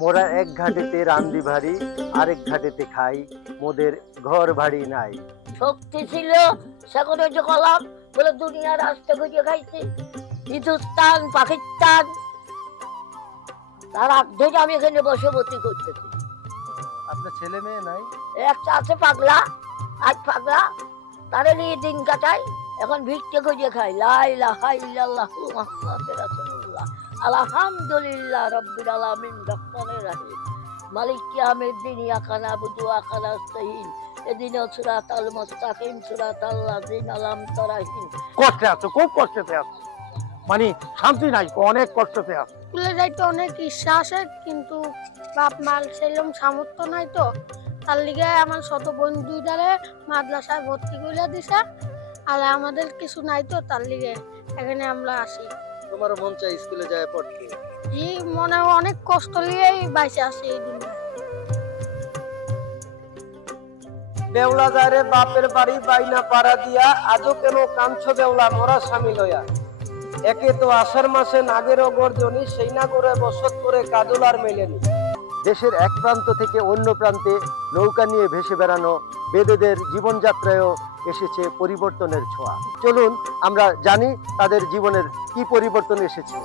মোরা এক ঘাটেতে রান্দি ভারী, আরেক ঘাটেতে খাই, মোদের ঘর ভাড়ি নাই। শক্তি ছিল সেখানে যে কলাম বলে দুনিয়ার রাস্তা খুঁজে খাইছে, হিন্দুস্তান পাকিস্তান তার আগে আমি এখানে বসবাস করতেছি। আপনার ছেলে মেয়ে নাই? একটা আছে পাগলা, আজ পাগলা, তারে নিয়ে দিন কাটাই, এখন ভিক্ষে খুঁজে খাই। লা ইলাহা ইল্লাল্লাহু মুহাম্মাদুর রাসূলুল্লাহ, আলহামদুলিল্লাহ রাব্বিল আলামিন, রহমানির রহিম, মালিক ইয়াউমিদ্দিন, ইয়াকা নাবুদু ওয়া ইয়াকা নাস্তাইন, ইহদিনাস সিরাতাল মুস্তাকিম, সিরাতাল লাযিনা আন'আমতা আলাইহিম। কষ্টে আছো, খুব কষ্টে আছো, মানে শান্তি নাই, অনেক কষ্টে আছো। স্কুলে যাইতে অনেক ইচ্ছা আছে, কিন্তু বাপ মার সেরকম সামর্থ্য নাই, তো তার লিগে আমার ছোট বোন দুইটারে মাদ্রাসায় ভর্তি করে দিছে, আর আমাদের কিছু নাই, তো তার লিগে এখানে আমরা আসি। তোমার মন চাই স্কুলে যায় পড়তে? জি, মনে অনেক কষ্ট লিয়েই বাইসে আসি এই দুনিয়া। বেউলা যায় রে বাপের বাড়ি বাইনা পাড়া দিয়া, আজও কেন কাঞ্চ বেউলা মরা স্বামী লয়া। একে তো আষাঢ় মাসে নাগের গর্জনী, সেই নাগরে বসত করে কাজল আর মেলেনি। দেশের এক প্রান্ত থেকে অন্য প্রান্তে নৌকা নিয়ে ভেসে বেড়ানো বেদেদের জীবনযাত্রায়ও এসেছে পরিবর্তনের ছোঁয়া। চলুন আমরা জানি তাদের জীবনের কি পরিবর্তন এসেছে।